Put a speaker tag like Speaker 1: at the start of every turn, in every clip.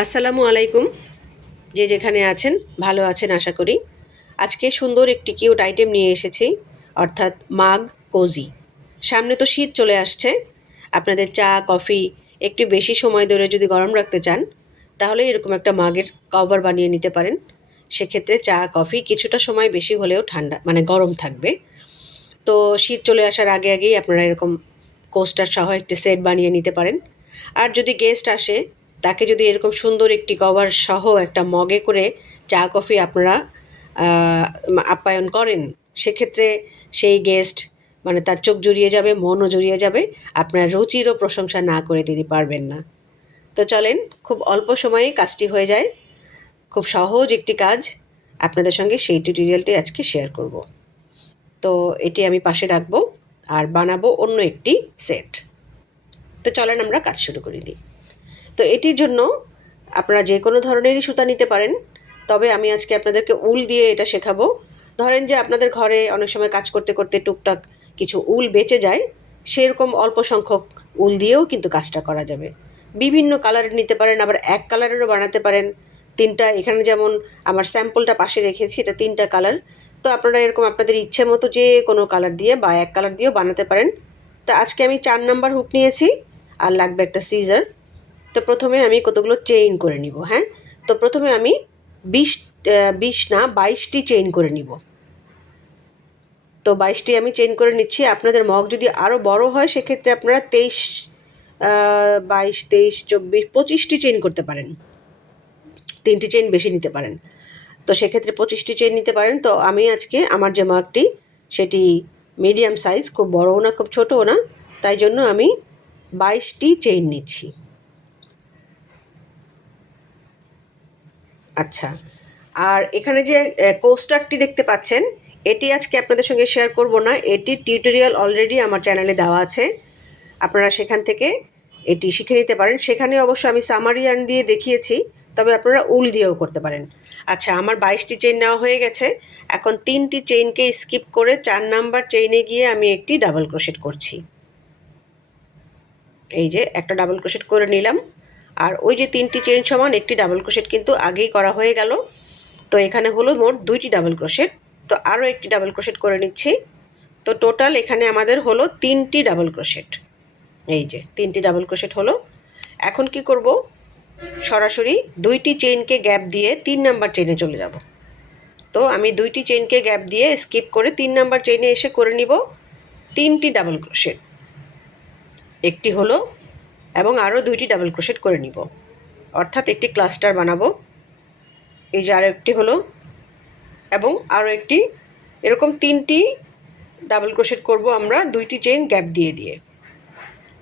Speaker 1: আসসালামু আলাইকুম। যে যেখানে আছেন, ভালো আছেন, আশা করি। আজকে সুন্দর একটি কিউট আইটেম নিয়ে এসেছি, অর্থাৎ মাগ কোজি। সামনে তো শীত চলে আসছে। আপনাদের চা, কফি, একটু বেশি সময় ধরে যদি গরম রাখতে চান, তাহলে এরকম একটা মাগের কভার বানিয়ে নিতে পারেন। সেক্ষেত্রে চা, কফি কিছুটা সময় বেশি হলেও ঠান্ডা মানে গরম থাকবে। তো শীত চলে আসার আগে আগেই আপনারা এরকম কোস্টার সহ একটি সেট বানিয়ে নিতে পারেন। আর যদি গেস্ট আসে তাকে যদি এরকম সুন্দর একটি কভার সহ একটা মগে করে চা, কফি আপনারা আপ্যায়ন করেন, সেক্ষেত্রে সেই গেস্ট মানে তার চোখ জুড়িয়ে যাবে, মনও জুড়িয়ে যাবে, আপনার রুচিরও প্রশংসা না করে তিনি পারবেন না। তো চলেন, খুব অল্প সময়ে কাজটি হয়ে যায়। খুব সহজ একটি কাজ আপনাদের সঙ্গে সেই টিউটোরিয়ালটি আজকে শেয়ার করব। তো এটি আমি পাশে রাখব আর বানাবো অন্য একটি সেট তো চলেন আমরা কাজ শুরু করে দিই। তো এটির জন্য আপনারা যে কোনো ধরনেরই সুতা নিতে পারেন। তবে আমি আজকে আপনাদেরকে উল দিয়ে এটা শেখাবো। ধরেন যে আপনাদের ঘরে অনেক সময় কাজ করতে করতে টুকটাক কিছু উল বেঁচে যায়, সেরকম অল্প সংখ্যক উল দিয়েও কিন্তু কাজটা করা যাবে। বিভিন্ন কালারের নিতে পারেন, আবার এক কালারেরও বানাতে পারেন। তিনটা, এখানে যেমন আমার স্যাম্পলটা পাশে রেখেছি, এটা তিনটা কালার। তো আপনারা এরকম আপনাদের ইচ্ছে মতো যে কোনো কালার দিয়ে বা এক কালার দিয়েও বানাতে পারেন। তো আজকে আমি চার নাম্বার হুক নিয়েছি, আর লাগবে একটা সিজার তো প্রথমে আমি কতগুলো চেইন করে নিব হ্যাঁ? তো প্রথমে আমি বিশ বিশ না, বাইশটি চেইন করে নিব। তো বাইশটি আমি চেইন করে নিচ্ছি। আপনাদের মগ যদি আরও বড় হয়, সেক্ষেত্রে আপনারা তেইশ বাইশ, তেইশ, চব্বিশ, পঁচিশটি চেইন করতে পারেন। তিনটি চেইন বেশি নিতে পারেন। তো সেক্ষেত্রে পঁচিশটি চেইন নিতে পারেন। তো আমি আজকে আমার যে মাগটি, সেটি মিডিয়াম সাইজ খুব বড়ও না, খুব ছোটও না, তাই জন্য আমি বাইশটি চেইন নিচ্ছি। আচ্ছা। আর এখানে যে কোস্টারটি দেখতে পাচ্ছেন, এটি আজকে আপনাদের সঙ্গে শেয়ার করব না। এটি টিউটোরিয়াল অলরেডি আমার চ্যানেলে দেওয়া আছে। আপনারা সেখান থেকে এটি শিখে নিতে পারেন। সেখানে অবশ্য আমি সামারিয়ান দিয়ে দেখিয়েছি, তবে আপনারা উল দিয়েও করতে পারেন। আচ্ছা আমার বাইশটি চেইন নেওয়া হয়ে গেছে। এখন তিনটি চেইনকে স্কিপ করে চার নাম্বার চেইনে গিয়ে আমি একটি ডাবল ক্রোশেট করছি। এই যে, একটা ডাবল ক্রোশেট করে নিলাম। আর ওই যে তিনটি চেন সমান, একটি ডাবল ক্রোশেট কিন্তু আগেই করা হয়ে গেল। তো এখানে হলো মোট দুইটি ডাবল ক্রোশেট তো আরও একটি ডাবল ক্রোশেট করে নিচ্ছি। তো টোটাল এখানে আমাদের হলো তিনটি ডাবল ক্রোশেট এই যে তিনটি ডাবল ক্রোশেট হলো। এখন কি করব? সরাসরি দুইটি চেইনকে গ্যাপ দিয়ে তিন নাম্বার চেইনে চলে যাব। তো আমি দুইটি চেইনকে গ্যাপ দিয়ে স্কিপ করে তিন নাম্বার চেইনে এসে করে নিব। তিনটি ডাবল ক্রোশেট একটি হলো এবং আরও দুইটি ডাবল ক্রোশেট করে নিব। অর্থাৎ একটি ক্লাস্টার বানাবো। এই যে আরও একটি হলো এবং আরও একটি এরকম তিনটি ডাবল ক্রোশেট করব আমরা দুইটি চেইন গ্যাপ দিয়ে দিয়ে।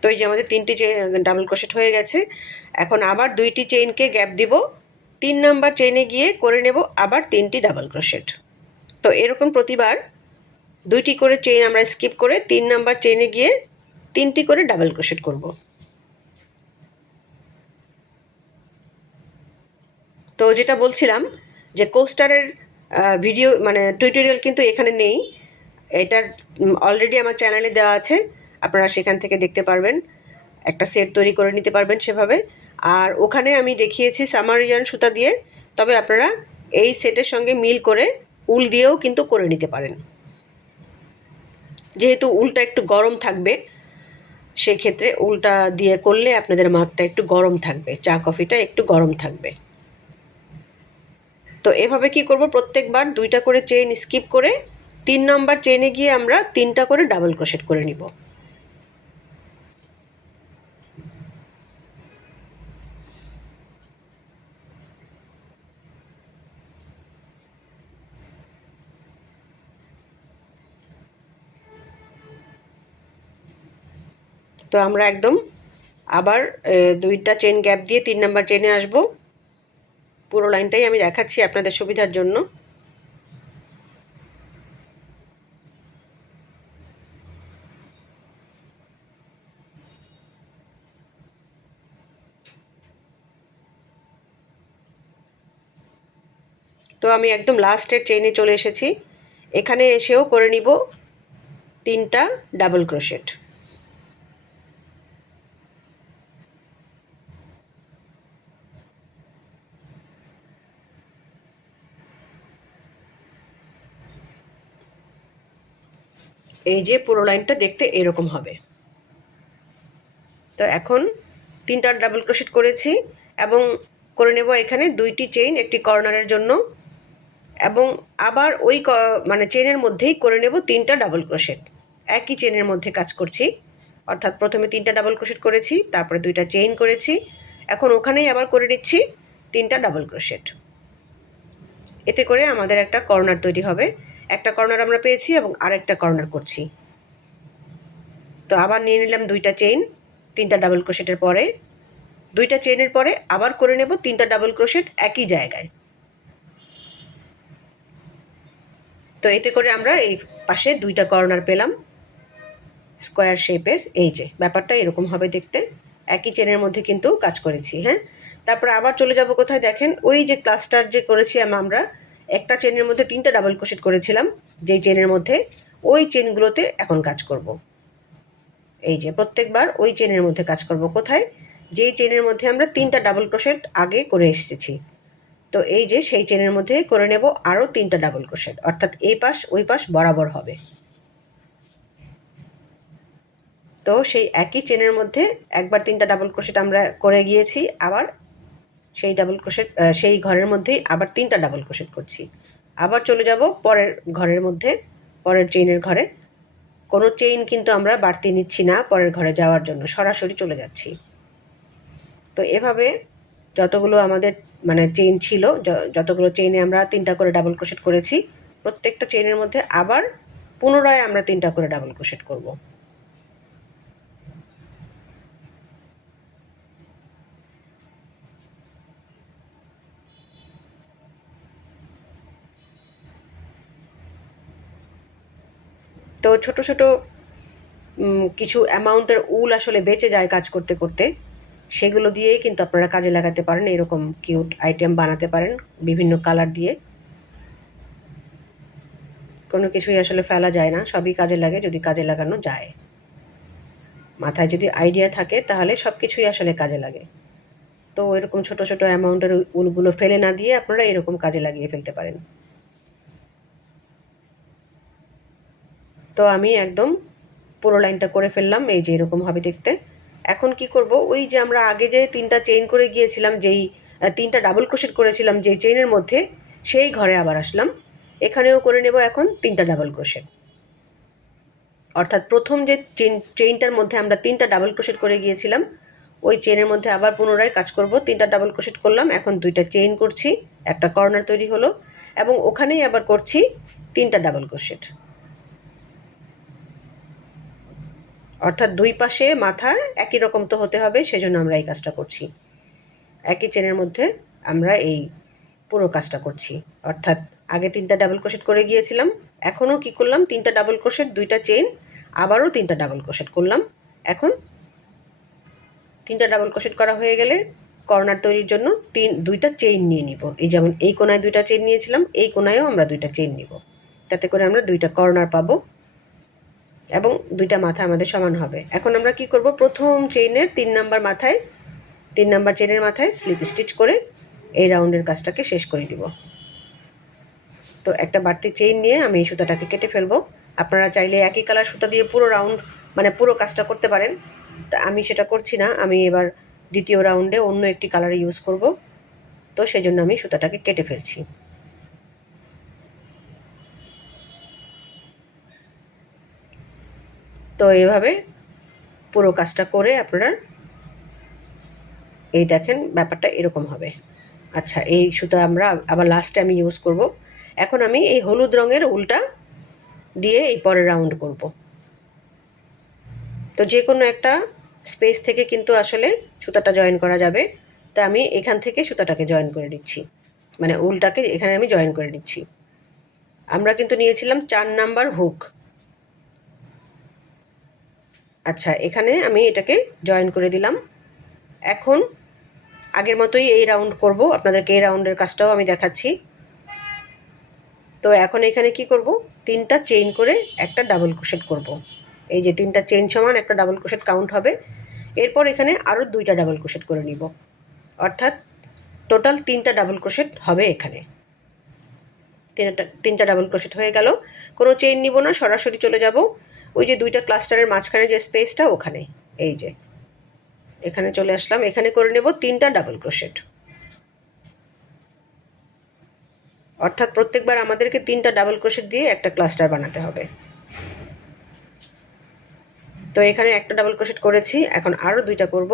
Speaker 1: তো এই যে আমাদের তিনটি চেইন ডাবল ক্রোশেট হয়ে গেছে। এখন আবার দুইটি চেইনকে গ্যাপ দিব। তিন নাম্বার চেইনে গিয়ে করে নেব আবার তিনটি ডাবল ক্রোশেট তো এরকম প্রতিবার দুইটি করে চেইন আমরা স্কিপ করে তিন নাম্বার চেইনে গিয়ে তিনটি করে ডাবল ক্রোশেট করব। তো যেটা বলছিলাম যে কোস্টারের ভিডিও মানে টিউটোরিয়াল কিন্তু এখানে নেই। এটার অলরেডি আমার চ্যানেলে দেওয়া আছে। আপনারা সেখান থেকে দেখতে পারবেন। একটা সেট তৈরি করে নিতে পারবেন সেভাবে। আর ওখানে আমি দেখিয়েছি সামারিয়ান সুতা দিয়ে। তবে আপনারা এই সেটের সঙ্গে মিল করে উল দিয়েও কিন্তু করে নিতে পারেন। যেহেতু উলটা একটু গরম থাকবে, সেক্ষেত্রে উলটা দিয়ে করলে আপনাদের মাগটা একটু গরম থাকবে। চা কফিটা একটু গরম থাকবে। তো এভাবে কি করব? প্রত্যেকবার দুইটা করে চেইন স্কিপ করে তিন নম্বর চেইনে গিয়ে আমরা তিনটা করে ডাবল ক্রোশেট করে নিব। তো আমরা একদম আবার দুইটা চেন গ্যাপ দিয়ে তিন নাম্বার চেনে আসব। পুরো লাইনটাই আমি দেখাচ্ছি আপনাদের সুবিধার জন্য। তো আমি একদম লাস্টের চেইনে চলে এসেছি। এখানে এসেও করে নিব তিনটা ডাবল ক্রোশেট এই যে পুরো লাইনটা দেখতে এরকম হবে। তো এখন তিনটা ডাবল ক্রোশেট করেছি এবং করে নেব এখানে দুইটি চেইন একটি কর্নারের জন্য। এবং আবার ওই মানে চেনের মধ্যেই করে নেব তিনটা ডাবল ক্রোশেট একই চেনের মধ্যে কাজ করছি। অর্থাৎ প্রথমে তিনটা ডাবল ক্রোশেট করেছি, তারপরে দুইটা চেইন করেছি। এখন ওখানেই আবার করে নিচ্ছি তিনটা ডাবল ক্রোশেট এতে করে আমাদের একটা কর্নার তৈরি হবে। একটা কর্নার আমরা পেয়েছি এবং আরেকটা কর্নার করছি। তো আবার নিয়ে নিলাম দুইটা চেইন, তিনটা ডাবল ক্রোশেটের পরে। দুইটা চেইনের পরে আবার করে নেব তিনটা ডাবল ক্রোশেট একই জায়গায়। তো এতে করে আমরা এই পাশে দুইটা কর্নার পেলাম। স্কোয়ার শেপের, এই যে, ব্যাপারটা এরকম হবে দেখতে। একই চেনের মধ্যে কিন্তু কাজ করেছি হ্যাঁ? তারপরে আবার চলে যাব কোথায় দেখেন? ওই যে ক্লাস্টার যে করেছি আমরা একটা চেনের মধ্যে তিনটা ডাবল ক্রোশেট করেছিলাম, যেই চেনের মধ্যে ওই চেনগুলোতে এখন কাজ করব। এই যে প্রত্যেকবার ওই চেনের মধ্যে কাজ করব কোথায়? যেই চেনের মধ্যে আমরা তিনটা ডাবল ক্রোশেট আগে করে এসেছি। তো এই যে সেই চেনের মধ্যে করে নেব আরও তিনটা ডাবল ক্রোশেট অর্থাৎ এই পাশ, ওই পাশ বরাবর হবে। তো সেই একই চেনের মধ্যে একবার তিনটা ডাবল ক্রোশেট আমরা করে গিয়েছি, আবার সেই ডাবল ক্রোশেট সেই ঘরের মধ্যেই আবার তিনটা ডাবল ক্রোশেট করছি। আবার চলে যাব পরের ঘরের মধ্যে, পরের চেইনের ঘরে। কোনো চেইন কিন্তু আমরা বাড়তি নিচ্ছি না পরের ঘরে যাওয়ার জন্য, সরাসরি চলে যাচ্ছি। তো এভাবে যতগুলো আমাদের মানে চেইন ছিল যতগুলো চেইনে আমরা তিনটা করে ডাবল ক্রোশেট করেছি, প্রত্যেকটা চেইনের মধ্যে আবার পুনরায় আমরা তিনটা করে ডাবল ক্রোশেট করব। তো ছোট ছোট কিছু অ্যামাউন্টের উল আসলে বেঁচে যায় কাজ করতে করতে। সেগুলো দিয়েই কিন্তু আপনারা কাজে লাগাতে পারেন, এরকম কিউট আইটেম বানাতে পারেন, বিভিন্ন কালার দিয়ে। কোনো কিছুই আসলে ফেলা যায় না, সবই কাজে লাগে যদি কাজে লাগানো যায়। মাথায় যদি আইডিয়া থাকে, তাহলে সব কিছুই আসলে কাজে লাগে। তো এরকম ছোট ছোট অ্যামাউন্টের উলগুলো ফেলে না দিয়ে আপনারা এরকম কাজে লাগিয়ে ফেলতে পারেন। তো আমি একদম পুরো লাইনটা করে ফেললাম, এই যে এরকম হবে দেখতে। এখন কি করব? ওই যে আমরা আগে যে তিনটা চেইন করে গিয়েছিলাম, যেই তিনটা ডাবল ক্রোশেট করেছিলাম যেই চেইনের মধ্যে, সেই ঘরে আবার আসলাম। এখানেও করে নেব এখন তিনটা ডাবল ক্রোশেট অর্থাৎ প্রথম যে চেন চেইনটার মধ্যে আমরা তিনটা ডাবল ক্রোশেট করে গিয়েছিলাম, ওই চেনের মধ্যে আবার পুনরায় কাজ করব। তিনটা ডাবল ক্রোশেট করলাম, এখন দুইটা চেইন করছি, একটা কর্নার তৈরি হলো, এবং ওখানেই আবার করছি তিনটা ডাবল ক্রোশেট অর্থাৎ দুই পাশে মাথা একই রকম তো হতে হবে, সেজন্য আমরা এই কাজটা করছি। একই চেনের মধ্যে আমরা এই পুরো কাজটা করছি। অর্থাৎ আগে তিনটা ডাবল ক্রোশেট করে গিয়েছিলাম, এখনও কি করলাম? তিনটা ডাবল ক্রোশেট দুইটা চেইন আবারও তিনটা ডাবল ক্রোশেট করলাম। এখন তিনটা ডাবল ক্রোশেট করা হয়ে গেলে কর্নার তৈরির জন্য তিন, দুইটা চেইন নিয়ে নিব। এই যেমন এই কোনায় দুইটা চেইন নিয়েছিলাম, এই কোনায়ও আমরা দুইটা চেইন নিব। তাতে করে আমরা দুইটা কর্নার পাবো। এবং দুইটা মাথা আমাদের সমান হবে। এখন আমরা কি করব? প্রথম চেইনের তিন নাম্বার মাথায়, তিন নাম্বার চেইনের মাথায় স্লিপ স্টিচ করে এই রাউন্ডের কাজটাকে শেষ করে দিব। তো একটা বাড়তি চেইন নিয়ে আমি এই সুতাটাকে কেটে ফেলব। আপনারা চাইলে একই কালার সুতা দিয়ে পুরো রাউন্ড মানে পুরো কাজটা করতে পারেন। তা আমি সেটা করছি না, আমি এবার দ্বিতীয় রাউন্ডে অন্য একটি কালার ইউজ করব। তো সেই জন্য আমি সুতাটাকে কেটে ফেলছি। তো এভাবে পুরো কাজটা করে আপনারা এই দেখেন ব্যাপারটা এরকম হবে। আচ্ছা এই সুতা আমরা আবার লাস্টে আমি ইউজ করব। এখন আমি এই হলুদ রঙের উলটা দিয়ে এই পরে রাউন্ড করব। তো যে কোনো একটা স্পেস থেকে কিন্তু আসলে সুতাটা জয়েন করা যাবে। তা আমি এখান থেকে সুতাটাকে জয়েন করে দিচ্ছি মানে উলটাকে এখানে আমি জয়েন করে দিচ্ছি আমরা কিন্তু নিয়েছিলাম চার নাম্বার হুক আচ্ছা এখানে আমি এটাকে জয়েন করে দিলাম। এখন আগের মতোই এই রাউন্ড করব। আপনাদেরকে এই রাউন্ডের কাজটাও আমি দেখাচ্ছি। তো এখন এখানে কি করব? তিনটা চেইন করে একটা ডাবল ক্রোশেট করব। এই যে তিনটা চেইন সমান একটা ডাবল ক্রোশেট কাউন্ট হবে। এরপর এখানে আরও দুইটা ডাবল ক্রোশেট করে নিব। অর্থাৎ টোটাল তিনটা ডাবল ক্রোশেট হবে এখানে। তিনটা তিনটা ডাবল ক্রোশেট হয়ে গেল। কোনো চেইন নিব না, সরাসরি চলে যাব। ওই যে দুইটা ক্লাস্টারের মাঝখানে যে স্পেসটা ওখানে। এই যে। এখানে চলে আসলাম। এখানে করে নেব তিনটা ডাবল ক্রোশেট অর্থাৎ প্রত্যেকবার আমাদেরকে তিনটা ডাবল ক্রোশেট দিয়ে একটা ক্লাস্টার বানাতে হবে। তো এখানে একটা ডাবল ক্রোশেট করেছি। এখন আরও দুইটা করব।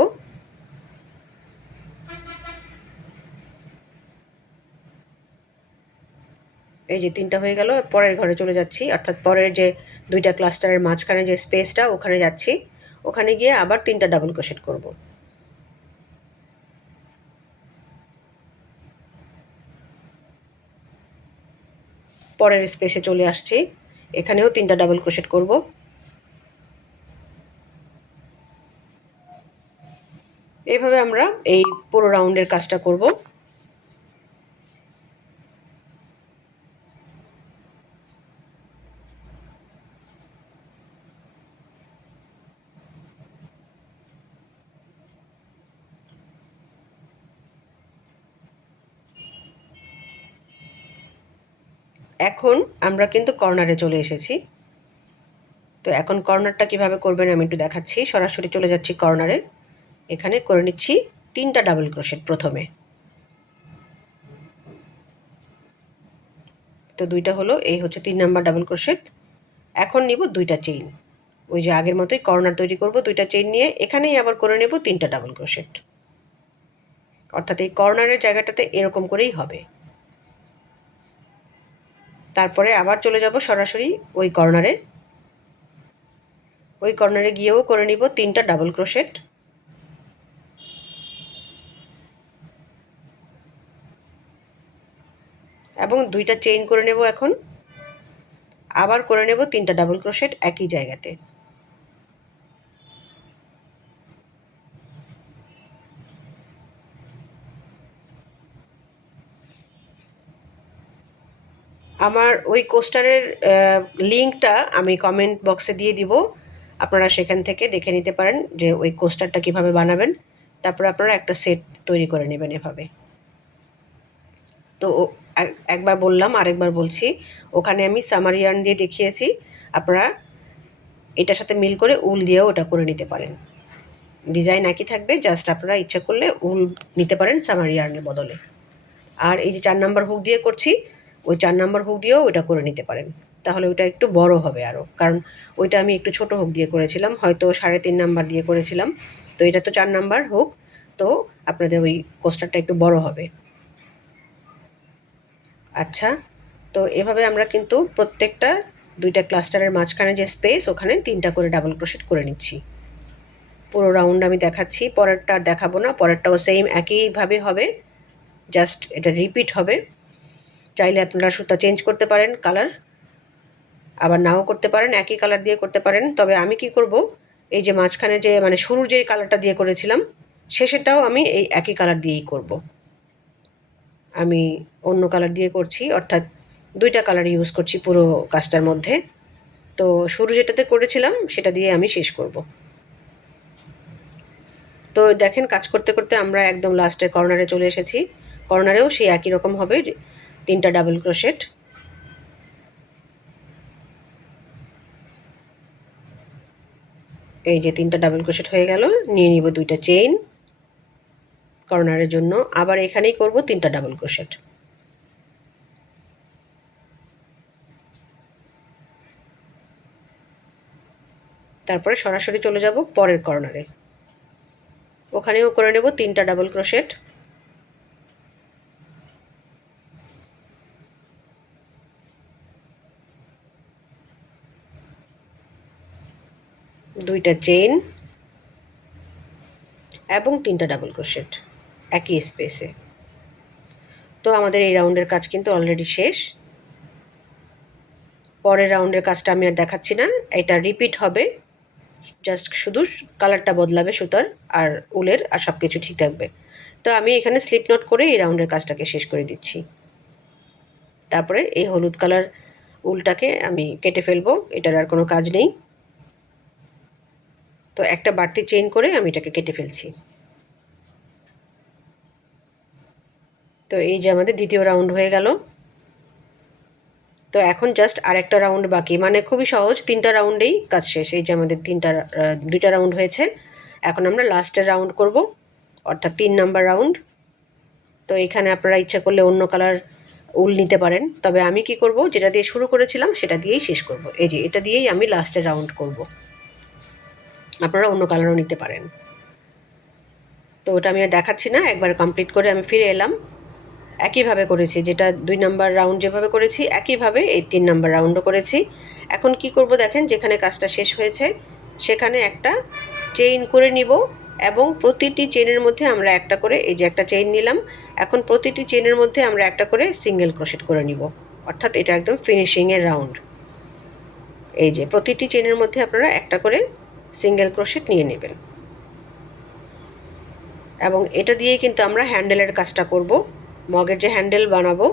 Speaker 1: এই যে তিনটা হয়ে গেল, পরের ঘরে চলে যাচ্ছি। অর্থাৎ পরের যে দুইটা ক্লাস্টারের মাঝখানে যে স্পেসটা ওখানে যাচ্ছি। ওখানে গিয়ে আবার তিনটা ডাবল ক্রোশেট করব। পরের স্পেসে চলে আসছি। এখানেও তিনটা ডাবল ক্রোশেট করব। এইভাবে আমরা এই পুরো রাউন্ডের কাজটা করব। এখন আমরা কিন্তু কর্নারে চলে এসেছি। তো এখন কর্নারটা কীভাবে করবেন আমি একটু দেখাচ্ছি। সরাসরি চলে যাচ্ছি কর্নারে এখানে করে নিচ্ছি তিনটা ডাবল ক্রোশেট প্রথমে। তো দুইটা হলো, এই হচ্ছে তিন নাম্বার ডাবল ক্রোশেট এখন নিব দুইটা চেইন ওই যে আগের মতোই কর্নার তৈরি করব, দুইটা চেইন নিয়ে এখানেই আবার করে নেব তিনটা ডাবল ক্রোশেট অর্থাৎ এই কর্নারের জায়গাটাতে এরকম করেই হবে। তারপরে আবার চলে যাব সরাসরি ওই কর্নারে। ওই কর্নারে গিয়েও করে নিব তিনটা ডাবল ক্রোশেট এবং দুইটা চেইন করে নেব এখন। আবার করে নেব তিনটা ডাবল ক্রোশেট একই জায়গাতে। আমার ওই কোস্টারের লিঙ্কটা আমি কমেন্ট বক্সে দিয়ে দিব। আপনারা সেখান থেকে দেখে নিতে পারেন যে ওই কোস্টারটা কীভাবে বানাবেন। তারপর আপনারা একটা সেট তৈরি করে নেবেন এভাবে। তো একবার বললাম, আরেকবার বলছি, ওখানে আমি সামারি ইয়ার্ন দিয়ে দেখিয়েছি। আপনারা এটার সাথে মিল করে উল দিয়েও ওটা করে নিতে পারেন। ডিজাইন একই থাকবে, জাস্ট আপনারা ইচ্ছা করলে উল নিতে পারেন সামারি ইয়ার্নের বদলে। আর এই যে চার নাম্বার হুক দিয়ে করছি ওই চার নাম্বার হুক দিয়েও ওইটা করে নিতে পারেন। তাহলে ওইটা একটু বড় হবে আরও কারণ ওইটা আমি একটু ছোট হুক দিয়ে করেছিলাম, হয়তো সাড়ে তিন নাম্বার দিয়ে করেছিলাম। তো এটা তো চার নাম্বার হুক, তো আপনাদের ওই কোস্টারটা একটু বড় হবে। আচ্ছা তো এভাবে আমরা কিন্তু প্রত্যেকটা দুইটা ক্লাস্টারের মাঝখানে যে স্পেস, ওখানে তিনটা করে ডাবল ক্রোশেট করে নিচ্ছি। পুরো রাউন্ড আমি দেখাচ্ছি, পরেরটা আর দেখাবো না, পরেরটাও সেম একইভাবে হবে, জাস্ট এটা রিপিট হবে। চাইলে আপনারা সুতা চেঞ্জ করতে পারেন কালার আবার নাও করতে পারেন, একই কালার দিয়ে করতে পারেন। তবে আমি কি করব? এই যে মাঝখানে যে মানে শুরুর যে কালারটা দিয়ে করেছিলাম, শেষেরটাও আমি এই একই কালার দিয়েই করব। আমি অন্য কালার দিয়ে করছি, অর্থাৎ দুইটা কালার ইউজ করছি পুরো কাজটার মধ্যে। তো শুরু যেটাতে করেছিলাম, সেটা দিয়ে আমি শেষ করব। তো দেখেন, কাজ করতে করতে আমরা একদম লাস্টে কর্নারে চলে এসেছি। কর্নারেও সেই একই রকম হবে তিনটা ডাবল ক্রোশেট এই যে তিনটা ডাবল ক্রোশেট হয়ে গেল, নিয়ে নিব দুইটা চেইন কর্নারের জন্য আবার এখানেই করব তিনটা ডাবল ক্রোশেট তারপরে সরাসরি চলে যাব পরের কর্নারে ওখানেও করে নেব তিনটা ডাবল ক্রোশেট দুইটা চেইন এবং তিনটা ডাবল ক্রোশেট একই স্পেসে তো আমাদের এই রাউন্ডের কাজ কিন্তু অলরেডি শেষ। পরের রাউন্ডের কাজটা আমি আর দেখাচ্ছি না, এটা রিপিট হবে। জাস্ট শুধু কালারটা বদলাবে সুতার আর উলের আর সব কিছু ঠিক থাকবে। তো আমি এখানে স্লিপ নোট করে এই রাউন্ডের কাজটাকে শেষ করে দিচ্ছি। তারপরে এই হলুদ কালার উলটাকে আমি কেটে ফেলব, এটার আর কোনো কাজ নেই। তো একটা বাড়তি চেইন করে আমি এটাকে কেটে ফেলছি। তো এই যে আমাদের দ্বিতীয় রাউন্ড হয়ে গেল। তো এখন জাস্ট আরেকটা রাউন্ড বাকি। মানে খুবই সহজ, তিনটা রাউন্ডেই কাজ শেষ। এই যে আমাদের তিনটা দুইটা রাউন্ড হয়েছে। এখন আমরা লাস্টের রাউন্ড করব, অর্থাৎ তিন নাম্বার রাউন্ড তো এখানে আপনারা ইচ্ছা করলে অন্য কালার উল নিতে পারেন। তবে আমি কি করব, যেটা দিয়ে শুরু করেছিলাম, সেটা দিয়েই শেষ করব। এই যে এটা দিয়েই আমি লাস্টের রাউন্ড করব। আপনারা অন্য কালারও নিতে পারেন। তো ওটা আমি আর দেখাচ্ছি না, একবার কমপ্লিট করে আমি ফিরে এলাম। একইভাবে করেছি, যেটা দুই নাম্বার রাউন্ড যেভাবে করেছি, একইভাবে এই তিন নাম্বার রাউন্ডও করেছি। এখন কি করব দেখেন, যেখানে কাজটা শেষ হয়েছে, সেখানে একটা চেইন করে নিব এবং প্রতিটি চেনের মধ্যে আমরা একটা করে, এই যে একটা চেইন নিলাম, এখন প্রতিটি চেইনের মধ্যে আমরা একটা করে সিঙ্গেল ক্রোশেট করে নিব। অর্থাৎ এটা একদম ফিনিশিংয়ের রাউন্ড এই যে প্রতিটি চেইনের মধ্যে আপনারা একটা করে সিঙ্গেল ক্রোশেট নিয়ে নেবেন। এবং এটা দিয়েই কিন্তু আমরা হ্যান্ডেলের কাজটা করব। মগের যে হ্যান্ডেল বানাবো,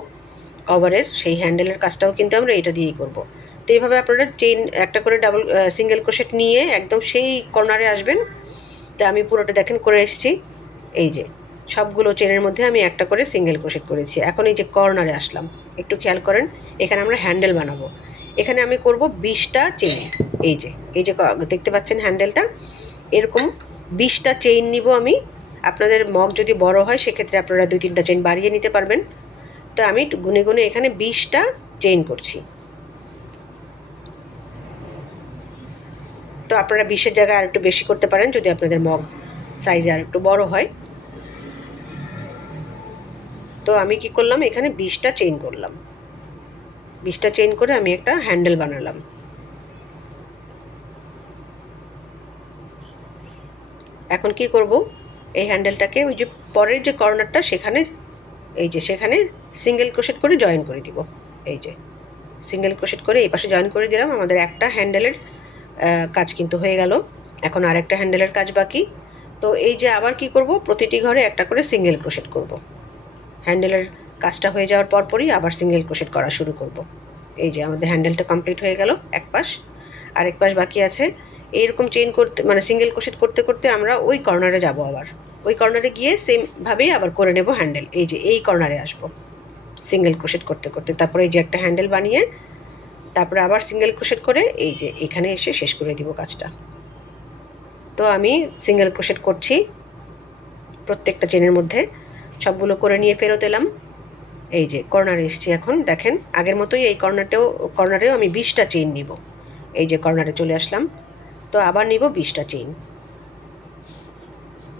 Speaker 1: কভারের, সেই হ্যান্ডেলের কাজটাও কিন্তু আমরা এটা দিয়েই করব। তো এইভাবে আপনারা চেইন একটা করে ডাবল সিঙ্গেল ক্রোশেট নিয়ে একদম সেই কর্নারে আসবেন। তো আমি পুরোটা দেখেন করে এসেছি। এই যে, সবগুলো চেনের মধ্যে আমি একটা করে সিঙ্গেল ক্রোশেট করেছি। এখন এই যে কর্নারে আসলাম, একটু খেয়াল করেন, এখানে আমরা হ্যান্ডেল বানাবো। এখানে আমি করব বিশটা চেইন। এই যে এই যে দেখতে পাচ্ছেন হ্যান্ডেলটা এরকম বিশটা চেইন নিব আমি। আপনাদের মগ যদি বড় হয়, সেক্ষেত্রে আপনারা দুই তিনটা চেইন বাড়িয়ে নিতে পারবেন। তো আমি গুনে গুনে এখানে বিশটা চেইন করছি। তো আপনারা বিশের জায়গায় আর একটু বেশি করতে পারেন, যদি আপনাদের মগ সাইজ আর একটু বড় হয়। তো আমি কি করলাম? এখানে বিশটা চেইন করলাম। বিশটা চেইন করে আমি একটা হ্যান্ডেল বানালাম। এখন কি করব? এই হ্যান্ডেলটাকে ওই যে পরের যে কর্নারটা সেখানে, এই যে সেখানে সিঙ্গেল ক্রোশেট করে জয়েন করে দিব। এই যে সিঙ্গেল ক্রোশেট করে এই পাশে জয়েন করে দিলাম। আমাদের একটা হ্যান্ডেলের কাজ কিন্তু হয়ে গেল। এখন আরেকটা হ্যান্ডেলের কাজ বাকি। তো এই যে আবার কি করব? প্রতিটি ঘরে একটা করে সিঙ্গেল ক্রোশেট করব। হ্যান্ডেলের কাজটা হয়ে যাওয়ার পরপরই আবার সিঙ্গেল ক্রোশেট করা শুরু করব। এই যে আমাদের হ্যান্ডেলটা কমপ্লিট হয়ে গেল। এক পাশ। আরেক পাশ বাকি আছে। এইরকম চেইন করতে মানে সিঙ্গেল ক্রোশেট করতে করতে আমরা ওই কর্নারে যাব আবার। ওই কর্নারে গিয়ে সেমভাবেই আবার করে নেব হ্যান্ডেল এই যে, এই কর্নারে আসব। সিঙ্গেল ক্রোশেট করতে করতে। তারপরে এই যে একটা হ্যান্ডেল বানিয়ে, তারপরে আবার সিঙ্গেল ক্রোশেট করে এই যে এখানে এসে শেষ করে দিব কাজটা। তো আমি সিঙ্গেল ক্রোশেট করছি প্রত্যেকটা চেনের মধ্যে। সবগুলো করে নিয়ে ফেরত এলাম। এই যে কর্নারে এসছি এখন, দেখেন। আগের মতোই এই কর্নারটাও কর্নারেও আমি বিশটা চেইন নিব। এই যে কর্নারে চলে আসলাম। তো আবার নিব বিশটা চেইন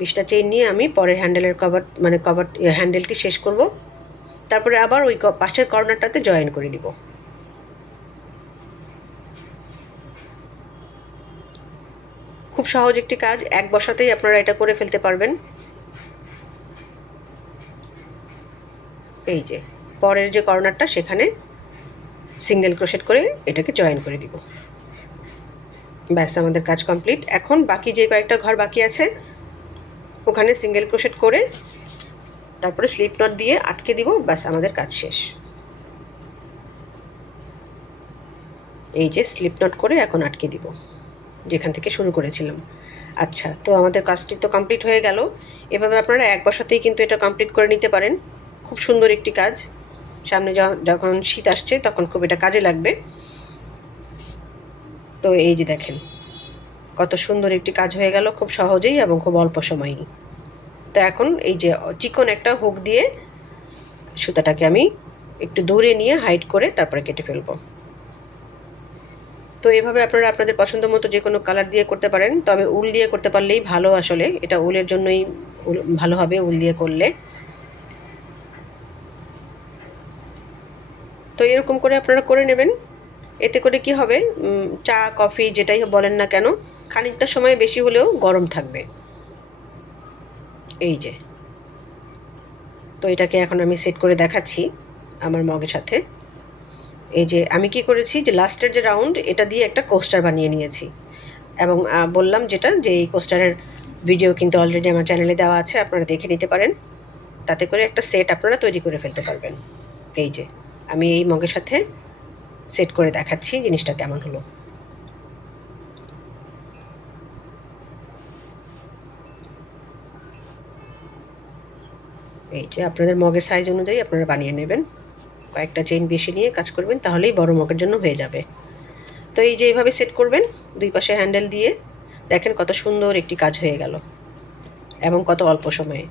Speaker 1: বিশটা চেইন নিয়ে আমি পরে হ্যান্ডেলের কভার মানে কভার হ্যান্ডেলটি শেষ করব। তারপরে আবার ওই পাশের কর্নারটাতে জয়েন করে দিব। খুব সহজ একটি কাজ, এক বসাতেই আপনারা এটা করে ফেলতে পারবেন। এই যে, পরের যে কর্নারটা সেখানে সিঙ্গেল ক্রোশেট করে এটাকে জয়েন করে দিব। ব্যাস, আমাদের কাজ কমপ্লিট। এখন বাকি যে কয়েকটা ঘর বাকি আছে, ওখানে সিঙ্গেল ক্রোশেট করে তারপরে স্লিপ নট দিয়ে আটকে দিব, ব্যাস, আমাদের কাজ শেষ। এই যে স্লিপ নট করে এখন আটকে দিব, যেখান থেকে শুরু করেছিলাম। আচ্ছা তো আমাদের কাজটি তো কমপ্লিট হয়ে গেল। এভাবে আপনারা এক বসাতেই কিন্তু এটা কমপ্লিট করে নিতে পারেন। খুব সুন্দর একটি কাজ। সামনে যখন শীত আসছে, তখন খুব এটা কাজে লাগবে। তো এই যে দেখেন, কত সুন্দর একটি কাজ হয়ে গেল, খুব সহজেই এবং খুব অল্প সময়েই। তো এখন এই যে চিকন একটা হুক দিয়ে সুতাটাকে আমি একটু দূরে নিয়ে হাইট করে তারপরে কেটে ফেলব। তো এভাবে আপনারা আপনাদের পছন্দ মতো যে কোনো কালার দিয়ে করতে পারেন, তবে উল দিয়ে করতে পারলেই ভালো আসলে। এটা উলের জন্যই উল- ভালো হবে উল দিয়ে করলে। তো এরকম করে আপনারা করে নেবেন। এতে করে কি হবে? চা, কফি যেটাই বলেন না কেন, খানিকটা সময় বেশি হলেও গরম থাকবে। এই যে। তো এটাকে এখন আমি সেট করে দেখাচ্ছি আমার মগের সাথে। এই যে, আমি কি করেছি যে লাস্টের যে রাউন্ড এটা দিয়ে একটা কোস্টার বানিয়ে নিয়েছি। এবং বললাম যেটা, যে এই কোস্টারের ভিডিও কিন্তু অলরেডি আমার চ্যানেলে দেওয়া আছে, আপনারা দেখে নিতে পারেন। তাতে করে একটা সেট আপনারা তৈরি করে ফেলতে পারবেন। এই যে, আমি এই মগের সাথে সেট করে দেখাচ্ছি জিনিসটা কেমন হলো। এই যে আপনাদের মগের সাইজ অনুযায়ী আপনারা বানিয়ে নেবেন। কয়েকটা চেইন বেশি নিয়ে কাজ করবেন, তাহলেই বড় মগের জন্য হয়ে যাবে। তো এই যে এইভাবে সেট করবেন, দুই পাশে হ্যান্ডেল দিয়ে দেখেন কত সুন্দর একটি কাজ হয়ে গেল এবং কত অল্প সময়ে।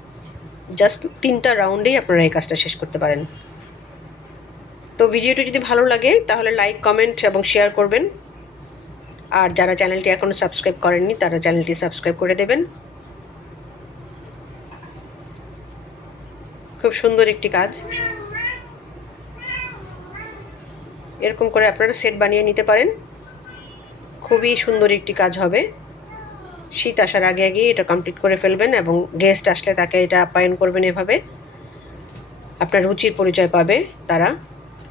Speaker 1: জাস্ট তিনটা রাউন্ডেই আপনারা এই কাজটা শেষ করতে পারেন। তো ভিডিওটি যদি ভালো লাগে, তাহলে লাইক কমেন্ট এবং শেয়ার করবেন। আর যারা চ্যানেলটি এখনও সাবস্ক্রাইব করেননি, তারা চ্যানেলটি সাবস্ক্রাইব করে দেবেন। খুব সুন্দর একটি কাজ। এরকম করে আপনারা সেট বানিয়ে নিতে পারেন। খুবই সুন্দর একটি কাজ হবে। শীত আসার আগে আগেই এটা কমপ্লিট করে ফেলবেন এবং গেস্ট আসলে তাকে এটা আপ্যায়ন করবেন এভাবে। আপনার রুচির পরিচয় পাবে তারা।